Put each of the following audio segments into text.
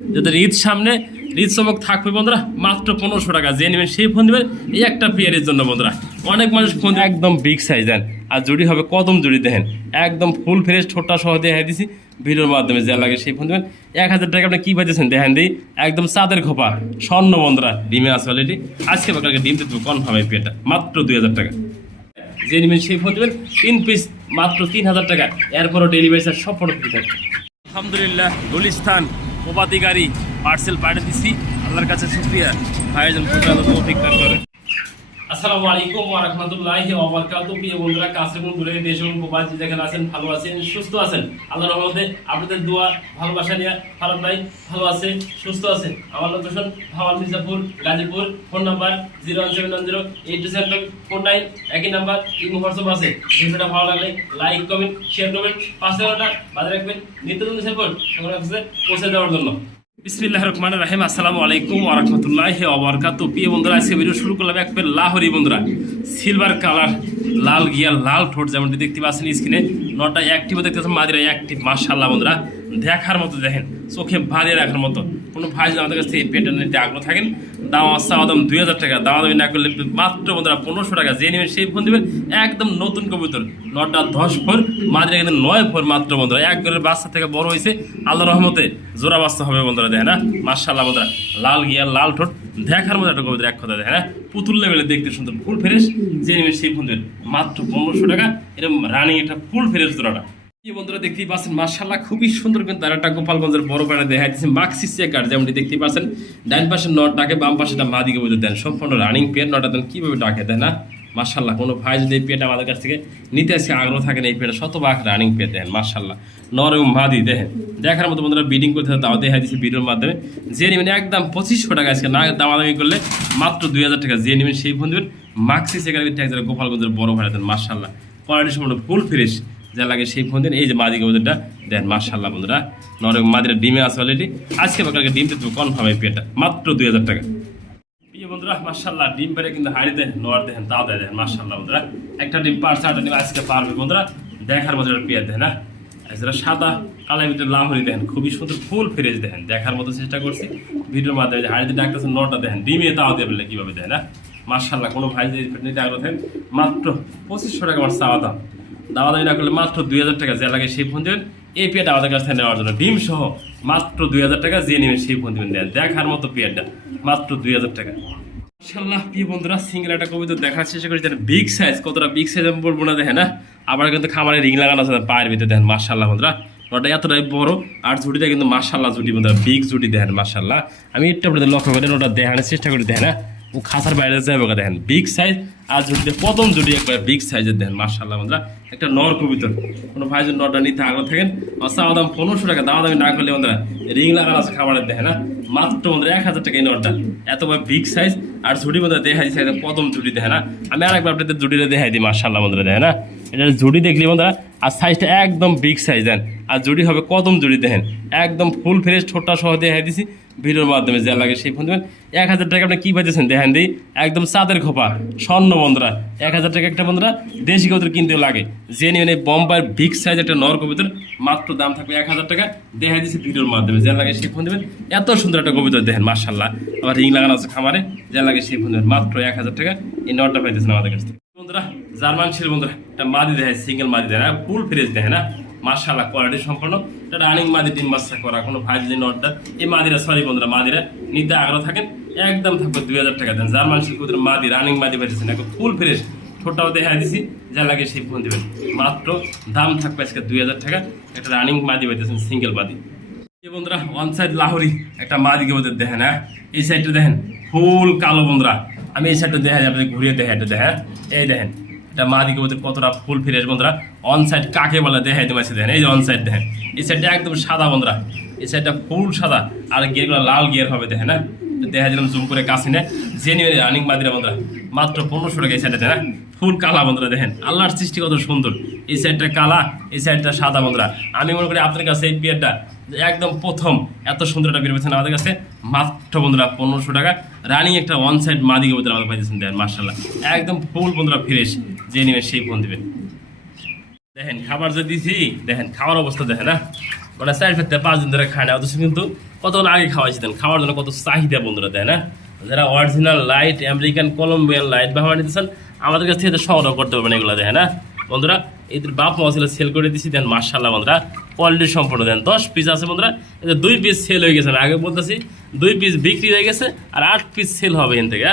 যাদের ঈদ সামনে, ঈদ চমক থাকবে বন্ধুরা, মাত্র 1500 টাকা। যে নেবেন সেই ফোন দেবেন এই একটা পেয়ারের জন্য বন্ধুরা। অনেক মানুষ ফোন একদম বিগ সাইজ দেন, আর জুড়ি হবে কদম জুড়ি দেখেন, একদম ফুল ফ্রেশ ঠোঁটটা সহ দিয়ে দিছি ভিডিওর মাধ্যমে। যা লাগে সেই ফোন দেবেন। 1000 টাকা আপনি কি পাইতেছেন দেখেন দিই, একদম চাঁদের খোপা স্বর্ণ বন্ধুরা, ডিমে আছে অলরেডি। আজকে আপনাকে ডিম দিতে কনফার্ম এই পেয়ারটা মাত্র 2000 টাকা। যে নেবেন সেই ফোন দেবেন 3 পিস মাত্র 3000 টাকা। এরপরও ডেলিভারি চার্জ সব ফটো ফ্রি থাকে। আলহামদুলিল্লাহ, গুলিস্তান প্রবাদী গাড়ি পার্সেল পাঠিয়ে দিচ্ছি। আল্লাহর কাছে শুকরিয়া, ভাইজান তৌফিক দান করে। আসসালামু আলাইকুম ওয়া রাহমাতুল্লাহি ওয়া বারাকাতুহু। প্রিয় বন্ধুরা, কাছে এবং দূরে, দেশ এবং প্রবাসী যেখানে আছেন, ভালো আছেন, সুস্থ আছেন, আল্লাহর রহমতে আপনাদের দোয়া ভালোবাসা নিয়ে ফারাদ ভাই ভালো আছে, সুস্থ আছে। আমার location Bhawal Mirzapur, Gazipur. Phone number 01710827449, একই নাম্বার। ইমো হোয়াটসঅ্যাপ আছে। ভিডিওটা ভালো লাগলে লাইক কমেন্ট শেয়ার করবেন, পাশে ওটা বাজে রাখবেন, নিত্য নতুন সাপোর্ট আমার কাছে পৌঁছে দেওয়ার জন্য। বিসমিল্লাহির রহমানির রহিম। আসসালামু আলাইকুম ওয়া রাহমাতুল্লাহি ওয়া বারাকাতুহু। প্রিয় বন্ধুরা, আজকে ভিডিও শুরু করলাম একবার লাহোরি বন্ধুরা, সিলভার কালার, লাল গিয়ার, লাল ঠোঁট যেমনটি দেখতে পাচ্ছেন স্ক্রিনে। নটা অ্যাক্টিভ দেখতে পাচ্ছেন, মাদিরা অ্যাক্টিভ, মাশাআল্লাহ বন্ধুরা, দেখার মতো দেখেন, চোখে বাঁধিয়ে রাখার মতো। কোনো ভাই যদি আমাদের কাছ থেকে পেটে নিতে আগ্রহ থাকেন, দাম চাওয়া দাম 2000 টাকা, দামাদামি না করলে মাত্র বন্ধুরা 1500 টাকা। যে নেবেন সেই ফোন দেবেন, একদম নতুন কবুতর, নটা 10 ফোর, মাদিরা কিন্তু 9 ফোর মাত্র বন্ধুরা। এক ঘরের বাচ্চা থেকে বড় হয়েছে, আল্লাহর রহমতে জোড়া বাচ্চা হবে বন্ধুরা, দেখেন না মাশাআল্লাহ বন্ধুরা, লাল গিয়ার, লাল ঠোঁট, দেখার মতো একটা কবুতর, এক কথা দেখেন না, পুতুল লেভেলে দেখতে সুন্দর, ফুল ফ্রেশ। যে নেবেন সেই ফোন দেবেন মাত্র 1500 টাকা। এরকম রানিং একটা ফুল ফ্রেশ জোড়াটা। এই বন্ধুরা দেখতেই পাচ্ছেন মাশাআল্লাহ, খুবই সুন্দর কিন্তু তার একটা গোপালগঞ্জের বড় পাড়া দেখা যাচ্ছে মাক্সি চেকার, যেমনটি দেখতেই পাচ্ছেন। ডান পাশে নট ডাকে, বাম পাশেটা মাদিকে বুঝে দেন, সম্পূর্ণ রানিং পেয়ার। নটা দেন কীভাবে ডাকে দেন না মাশাআল্লাহ। কোনো ভাই যদি এই পেয়ারটা আমাদের কাছ থেকে নিতে আসে আগ্রহ থাকেন, এই পেয়ারটা শতভাগ রানিং পেয়ার দেন মাশাআল্লাহ। নর এবং মাদি দেখেন, দেখার মতো বন্ধুরা, বিডিং করতে তাও দেখা দিচ্ছে ভিডিওর মাধ্যমে। যে নেবেন একদম 2500 টাকা, আজকে না দামাদামি করলে মাত্র 2000 টাকা। যে নেবেন সেই ফোন দেবেন মাক্সি চেকার, গোপালগঞ্জের বড় ভাড়া দেন মাশাআল্লাহ। কোয়ালিটি সম্পূর্ণ ফুল ফ্রেশ, যা লাগে সেই ফোন দেন। এই যে মাদি কবুতরটা দেন মাশাআল্লাহ বন্ধুরা, নরম মাদিরা ডিমে আছে অলরেডি। আজকে আপনাকে ডিম দিতে কনফার্ম এই পেয়ারটা মাত্র 2000 টাকা। প্রিয় বন্ধুরা মাশাআল্লাহ, ডিম পেরে কিন্তু হাড়ি দেন, নর দেখেন, তাও দেন মাশাআল্লাহ বন্ধুরা। একটা ডিম পারছে, আটটা ডিম আজকে পারবে বন্ধুরা। দেখার মতো পেয়ার দেখেন না, এছাড়া সাদা কালার ভিতরে লাহোরি দেখেন, খুবই সুন্দর ফুল ফ্রেশ দেখেন, দেখার মতো চেষ্টা করছি ভিডিওর মাধ্যমে। হাড়িতে ডাকতেছে, নটা দেখেন, ডিমে তাও দেবে কীভাবে দেয় না মাশাআল্লাহ। কোনো ভাই যদি নিতে আগ্রহ থাকেন, মাত্র 2500 টাকা আমার চাওয়া দাম, দামাদামি না করলে মাত্র 2000 টাকা। যা লাগে সেই ফোন দেবেন এই পেয়ারটা আমাদের কাছ থেকে নেওয়ার জন্য, ডিম সহ মাত্র 2000 টাকা। যে নেবেন সেই ফোন দেবেন, দেন দেখার মতো পেয়ারটা মাত্র 2000 টাকা। মাশাআল্লাহ প্রিয় বন্ধুরা, সিঙ্গেল একটা কবিতা দেখার চেষ্টা করি, বিগ সাইজ, কতটা বিগ সাইজ আমি বলবো না দেখেন না। আবার কিন্তু খামারে রিং লাগানো আছে পায়ের ভিতরে দেখেন মাশাআল্লাহ বন্ধুরা। ওটা এতটাই বড়, আর ঝুটিটা কিন্তু মাশাআল্লাহ জুটি বন্ধুরা, বিগ জুটি দেখেন মাশাআল্লাহ। আমি একটু আপনাদের লক্ষ্য করে ওটা দেখানোর চেষ্টা করি দেখেন না, ও খাঁচার বাইরে যাবে দেখেন, বিগ সাইজ। আর জুটিতে প্রথম জুটি একবার বিগ সাইজের দেখেন মাশাআল্লাহ বন্ধুরা, একটা নর কবিতর। কোনো ভাই যদি নরটা নিতে আগ্রহ থাকেন, চাওয়া দাম 1500 টাকা, দামাদামি না করলে বন্ধুরা রিং লাগানো আছে খাবারের দেখেন না, মাত্র বন্ধুরা 1000 টাকা এই নরটা, এত বিগ সাইজ। আর জুটি বন্ধুরা দেখা দিচ্ছে একদম প্রথম জুটি দেখে না। আমি আরেকবার আপনাদের জুটিটা দেখাই দিই মাশাআল্লাহ বন্ধুরা, দেখেন না, এটা জুটি দেখলি বন্ধুরা, আর সাইজটা একদম বিগ সাইজ দেন। আর জুটি হবে কদম জুটি দেখেন, একদম ফুল ফ্রেশ ঠোঁটটা সহ দেখাই দিছি ভিডিওর মাধ্যমে। যা লাগে সেই ফোন দেবেন 1000 টাকা। আপনি কী পাইতেছেন দেখেন দিই, একদম চাঁদের খোপা স্বর্ণ বন্ধুরা, 1000 টাকা একটা বন্ধুরা। দেশি কবুতর কিনতেও লাগে। যে নেবেন এই বোম্বাইয়ের বিগ সাইজ একটা নর কবুতর, মাত্র দাম থাকবে 1000 টাকা। দেখাই দিচ্ছি ভিডিওর মাধ্যমে। যা লাগে সেই ফোন দেবেন, এত সুন্দর একটা কবুতর দেখেন মাশাআল্লাহ। আবার রিং লাগানো আছে খামারে, যা লাগে সেই ফোন দেবেন মাত্র 1000 টাকা। এই নরটা পাইতেছেন আমাদের কাছ থেকে বন্ধুরা। জার্মান ছিল বন্ধুরা, একটা মাদি দেখে, সিঙ্গেল মাদি দেখে না, ফুল ফ্রেশ দেখে না মাশাআল্লাহ, কোয়ালিটি সম্পন্ন। এটা রানিং মাদি, ডিম বাচ্চা করা। কোনো ভাই যদি নটটা এই মাদিরা, সরি বন্ধুরা, মাদিরা নিতে আগ্রহ থাকেন, একদম থাকবে 2000 টাকা দেন। জার্মান শিল্পদের মাদি, রানিং মাদি পাইতেছেন, একদম ফুল ফ্রেশ, ঠোঁটটাও দেখাই দিছি। যা লাগে সেই ফোন দেবেন, মাত্র দাম থাকবে আজকে 2000 টাকা। একটা রানিং মাদি পাইতেছেন, সিঙ্গেল মাদি। এই বন্ধুরা ওয়ান সাইড লাহোরি একটা মাদিকে ওদের দেখেন, হ্যাঁ এই সাইডটা দেখেন ফুল কালো বন্ধুরা। আমি এই সাইডটা দেখা যায়, আপনাদের ঘুরিয়ে দেখা, এটা দেখেন, এই দেখেন এটা মাদিকে ওদের কতটা ফুল ফ্রেশ বন্ধুরা। অন সাইড কাকে বলে দেখাই দেওয়া দেখেন, এই যে অন সাইড দেখেন, এই সাইডটা একদম সাদা বন্ধুরা, এই সাইডটা ফুল সাদা, আর গিয়ারগুলো লাল গিয়ার হবে দেখেন না। দেখা দিলাম জুম করে কাছে নেয়। জেনুইন রানিং মাদিরা বন্ধুরা, মাত্র 1500 টাকা এই সাইডটা দেয় না। ফুল কালা বন্ধুরা দেখেন, আল্লাহর সৃষ্টি কত সুন্দর। এই সাইডটা কালা, এই সাইডটা সাদা বন্ধুরা। আমি মনে করি আপনার কাছে এই পেয়ারটা একদম প্রথম এত সুন্দর একটা পেয়ার পেয়েছেন আমাদের কাছে, মাত্র বন্ধুরা 1500 টাকা। রানিং একটা ওয়ান সাইড মাদিকে বন্ধুরা আমাদের পাইতেছেন দেখেন মাশাআল্লাহ, একদম ফুল বন্ধুরা ফ্রেশ। যে নেবেন সেই ফোন দেবেন। দেখেন খাবার যে দিছি, দেখেন খাওয়ার অবস্থা দেখেন না, মানে 4-5 দিন ধরে খায় না, অথচ কিন্তু কতক্ষণ আগে খাওয়াইছিলেন, খাওয়ার জন্য কত চাহিদা বন্ধুরা, তাই না? যারা original light American Colombian light ব্যবহার নিতেছেন আমাদের কাছ থেকে সংগ্রহ করতে পারবেন এগুলো, দেখেন না বন্ধুরা। এদের বাপ মা ছিল সেল করে দিচ্ছি, দেন মার্শাল্লাহ বন্ধুরা কোয়ালিটি সম্পূর্ণ দেন। 10 পিস আছে বন্ধুরা, এদের 2 পিস সেল হয়ে গেছে, আগে বলতেছি 2 পিস বিক্রি হয়ে গেছে, আর 8 পিস সেল হবে এখান থেকে।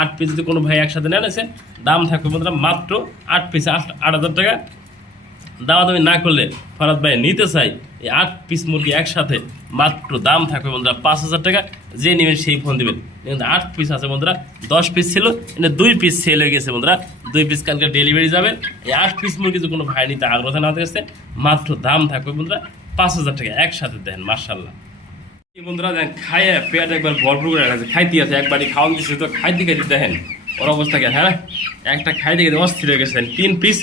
8 পিস যদি কোনো ভাই একসাথে নেন এসে দাম থাকবে বন্ধুরা মাত্র 8 পিস 8,000 টাকা। দামাদামি না করলে ফরাদ ভাই নিতে চাই এই 8 পিস মুরগি একসাথে মাত্র দাম থাকবে বন্ধুরা 5,000 টাকা। যে নেবেন সেই ফোন দেবেন। কিন্তু 8 পিস আছে বন্ধুরা, 10 পিস ছিল, এখানে 2 পিস সেল হয়ে গেছে বন্ধুরা। 2 পিস কালকে ডেলিভারি যাবে। এই 8 পিস মুরগি যদি কোনো ভাই নিতে আগ্রহ না থাকছে মাত্র দাম থাকবে বন্ধুরা 5,000 টাকা একসাথে দেন। মার্শাল্লাহ বন্ধুরা দেন খাইয়ে পেট একবার ভরপুর করে রাখছে, খাইতে আছে একবারই খাওয়ান দিচ্ছে তো খাইতে খাইতে দেখেন ওর অবস্থা কে। হ্যাঁ একটা খাইতে খেতে অস্থির হয়ে গেছেন। 3 পিস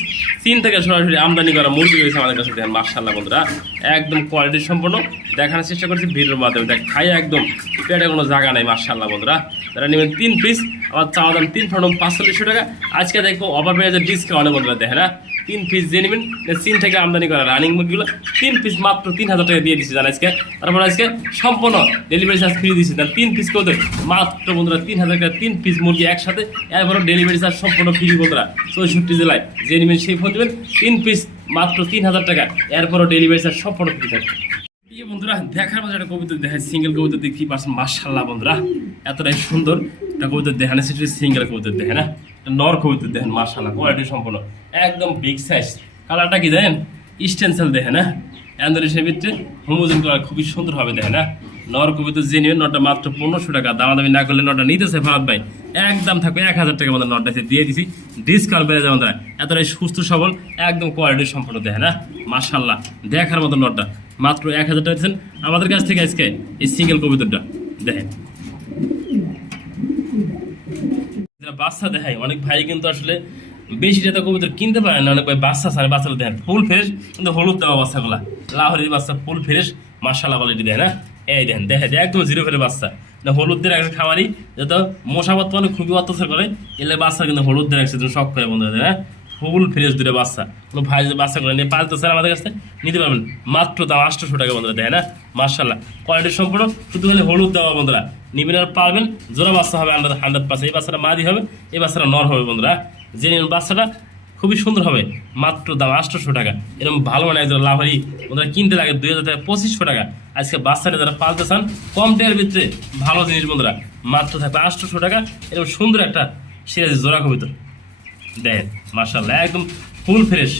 চীন থেকে সরাসরি আমদানি করা মুরগি রয়েছে আমাদের কাছে, দেখেন মার্শাল্লাহ বন্ধুরা একদম কোয়ালিটি সম্পন্ন দেখানোর চেষ্টা করছি ভিডিওর মাধ্যমে। দেখ খাইয়ে একদম পেটে কোনো জায়গা নেই মার্শাল্লাহ বন্ধুরা। যারা নেবেন 3 পিস আমার চাওয়া দাম 3 ফোন 4500 টাকা। আজকে দেখবো অফার পেয়ে ডিসকাউন্টে বন্ধুরা, দেখেন না 3 পিস দিয়ে নেবেন চীন থেকে আমদানি করা রানিং মুরগিগুলো 3 পিস মাত্র 3,000 টাকা দিয়ে দিচ্ছি জান আজকে। তারপর আজকে সম্পূর্ণ ডেলিভারি চার্জ ফ্রি দিচ্ছি, তার 3 পিস করতে মাত্র বন্ধুরা 3,000 টাকা। 3 পিস মুরগি একসাথে, এরপরও ডেলিভারি চার্জ সম্পূর্ণ ফ্রি বন্ধুরা 64 জেলায়। যে নেবেন সেই ফোন দেবেন 3 পিস মাত্র 3,000 টাকা, এরপরও ডেলিভারি চার্জ সম্পূর্ণ ফ্রি থাকবে। বন্ধুরা দেখার মধ্যে একটা কবুতর দেখেন, সিঙ্গেল কবুতর দেখতে পাচ্ছেন মার্শাল্লাহ বন্ধুরা এতটাই সুন্দর একটা কবুতর দেখেন। সেটা সিঙ্গেল কবুতর দেখেন না, নর কবুতর দেখেন মার্শাল্লাহ কোয়ালিটি সম্পূর্ণ একদম বিগ সাইজ। কালারটা কি দেখেন স্টেন্সেল দেখেন না, অ্যান্ড্রয়েডের ভিতরে হোমোজেন কালার খুবই সুন্দর হবে দেখেন না। নর কবুতর যে নেবেন নটা মাত্র 1500 টাকা। দামাদামি না করলে নটা নিতেছে ফরাদ ভাই একদম থাকবে 1000 টাকা মতো নটটা দিয়ে দিছি, ডিসকাউন্ট বেড়ে যাবে। এতটাই সুস্থ সবল একদম কোয়ালিটি সম্পন্ন দেখেন না মার্শাল্লাহ দেখার মতো নটটা মাত্র 1000 টাকা দিচ্ছেন আমাদের কাছ থেকে আজকে এই সিঙ্গেল কবুতরটা দেখেন। বাচ্চা দেখাই অনেক ভাই কিন্তু আসলে বেশি টাকা কবুতর কিনতে পারে না, অনেক ভাই বাচ্চা ছাড়ে। বাচ্চাগুলো দেখেন ফুল ফ্রেশ, কিন্তু হলুদ দেওয়া বাচ্চাগুলা লাহোরের বাচ্চা ফুল ফ্রেশ মার্শাল্লাহ কোয়ালিটি দেয় না। এই দেখেন দেখে একদম 0 ফেলে বাচ্চা হলুদ দিয়ে রাখছে খামারি, যত মশাবাদ মানে খুবই অত্যাচার করে এলে বাচ্চা কিন্তু হলুদ দিয়ে রাখছে শখ করে বন্ধু দেয় না। ফুল ফ্রেশ দুটো বাচ্চা, কোনো ভাই যদি বাচ্চা করে নিয়ে পালতে স্যার আমাদের কাছে নিতে পারবেন মাত্র দাম 800 টাকা বন্ধুরা দেয় না মার্শাল্লাহ কোয়ালিটি সম্পূর্ণ। শুধু খালি হলুদ দেওয়া বন্ধুরা নিবেন আর পারবেন। জোড়া বাচ্চা হবে 100%। এই বাচ্চাটা মাদি হবে, এই বাচ্চাটা নর হবে বন্ধুরা। যে বাচ্চাটা খুবই সুন্দর হবে মাত্র দাম 800 টাকা। এরকম ভালো মানে একজন লাভারি বন্ধুরা কিনতে লাগে 2000 টাকা 2500 টাকা। আজকে বাচ্চাটা যারা পালতে চান কম টাকার ভিতরে ভালো জিনিস বন্ধুরা মাত্র থাকবে 800 টাকা। এরকম সুন্দর একটা সিরাজি জোড়া কবুতর দেখেন মার্শাল্লাহ একদম ফুল ফ্রেশ।